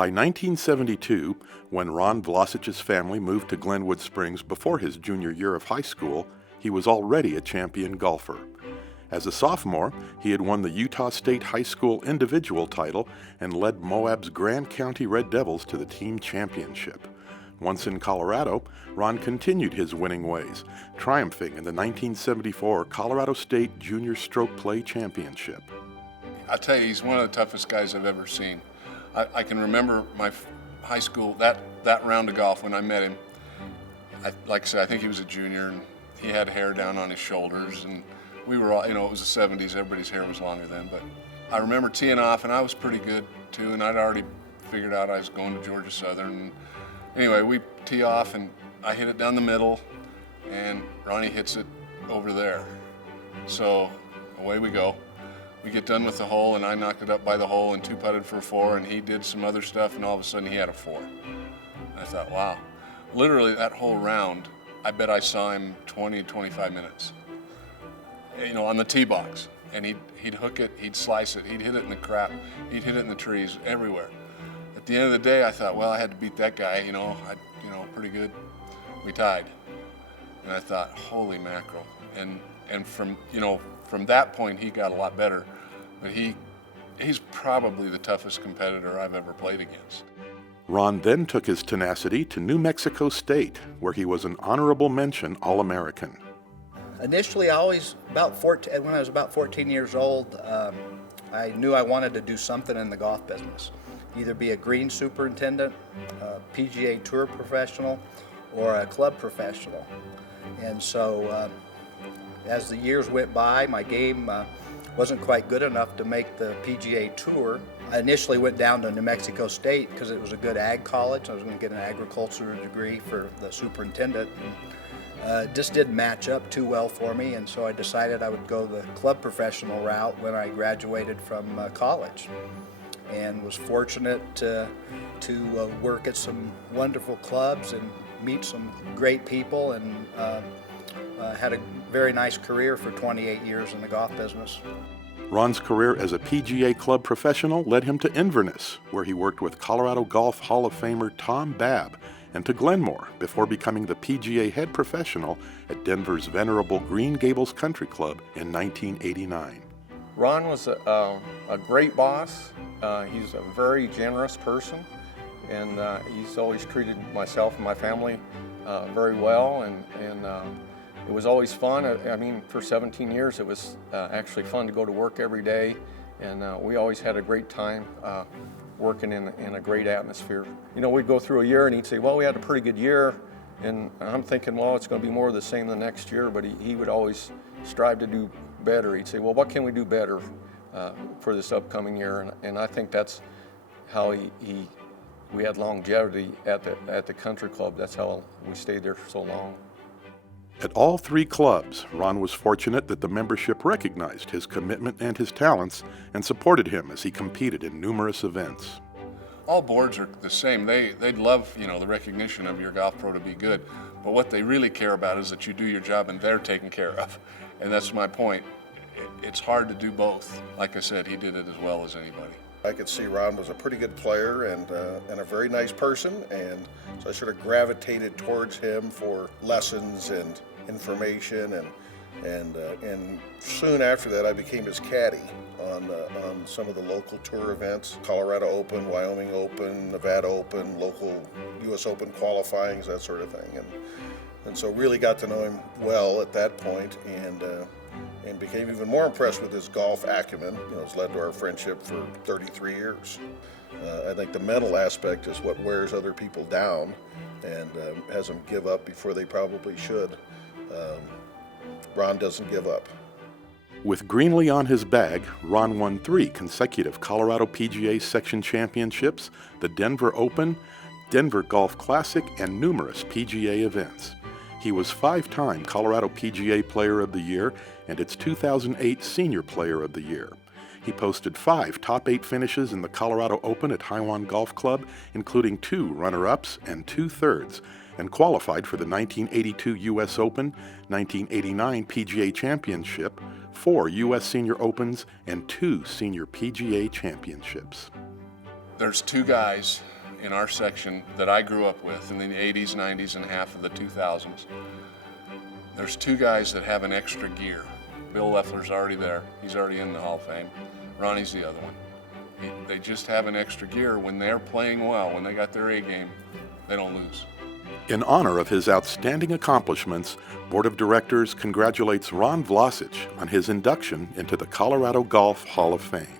By 1972, when Ron Vlosich's family moved to Glenwood Springs before his junior year of high school, he was already a champion golfer. As a sophomore, he had won the Utah State High School individual title and led Moab's Grand County Red Devils to the team championship. Once in Colorado, Ron continued his winning ways, triumphing in the 1974 Colorado State Junior Stroke Play Championship. I tell you, he's one of the toughest guys I've ever seen. I can remember my high school, that round of golf when I met him. Like I said, I think he was a junior, and he had hair down on his shoulders, and we were all, it was the 70s, everybody's hair was longer then, but I remember teeing off, and I was pretty good too, and I'd already figured out I was going to Georgia Southern. And anyway, we tee off, and I hit it down the middle, and Ronnie hits it over there. So away we go. We get done with the hole, and I knocked it up by the hole and two-putted for a 4, and he did some other stuff, and all of a sudden he had a 4. And I thought, wow. Literally that whole round, I bet I saw him 20, 25 minutes, on the tee box. And he'd hook it, he'd slice it, he'd hit it in the crap, he'd hit it in the trees, everywhere. At the end of the day, I thought, well, I had to beat that guy, pretty good. We tied. And I thought, holy mackerel. And from that point, he got a lot better, but he's probably the toughest competitor I've ever played against. Ron then took his tenacity to New Mexico State, where he was an honorable mention All-American. Initially, when I was about 14 years old, I knew I wanted to do something in the golf business, either be a green superintendent, a PGA Tour professional, or a club professional. And so as the years went by, my game wasn't quite good enough to make the PGA Tour. I initially went down to New Mexico State because it was a good ag college. I was going to get an agriculture degree for the superintendent. It just didn't match up too well for me, and so I decided I would go the club professional route when I graduated from college, and was fortunate to work at some wonderful clubs and meet some great people, and had a very nice career for 28 years in the golf business. Ron's career as a PGA club professional led him to Inverness, where he worked with Colorado Golf Hall of Famer Tom Babb, and to Glenmore before becoming the PGA head professional at Denver's venerable Green Gables Country Club in 1989. Ron was a great boss. He's a very generous person, and he's always treated myself and my family very well, and it was always fun. I mean, for 17 years, it was actually fun to go to work every day, and we always had a great time working in a great atmosphere. We'd go through a year, and he'd say, well, we had a pretty good year, and I'm thinking, well, it's going to be more of the same the next year, but he would always strive to do better. He'd say, well, what can we do better for this upcoming year? And I think that's how we had longevity at the country club. That's how we stayed there for so long. At all 3 clubs, Ron was fortunate that the membership recognized his commitment and his talents and supported him as he competed in numerous events. All boards are the same. They'd love, the recognition of your golf pro to be good, but what they really care about is that you do your job and they're taken care of. And that's my point. It's hard to do both. Like I said, he did it as well as anybody. I could see Ron was a pretty good player and a very nice person, and so I sort of gravitated towards him for lessons and information, and soon after that I became his caddy on some of the local tour events, Colorado Open, Wyoming Open, Nevada Open, local U.S. Open qualifyings, that sort of thing, and so really got to know him well at that point, and became even more impressed with his golf acumen. It's led to our friendship for 33 years. I think the mental aspect is what wears other people down and has them give up before they probably should. Ron doesn't give up. With Greenlee on his bag, Ron won 3 consecutive Colorado PGA Section Championships, the Denver Open, Denver Golf Classic, and numerous PGA events. He was 5-time Colorado PGA Player of the Year and its 2008 Senior Player of the Year. He posted 5 top 8 finishes in the Colorado Open at Haiwan Golf Club, including 2 runner-ups and 2 thirds, and qualified for the 1982 U.S. Open, 1989 PGA Championship, 4 U.S. Senior Opens, and 2 Senior PGA Championships. There's two guys in our section that I grew up with in the 80s, 90s, and half of the 2000s. There's two guys that have an extra gear. Bill Leffler's already there. He's already in the Hall of Fame. Ronnie's the other one. They just have an extra gear. When they're playing well, when they got their A game, they don't lose. In honor of his outstanding accomplishments, Board of Directors congratulates Ron Vlosich on his induction into the Colorado Golf Hall of Fame.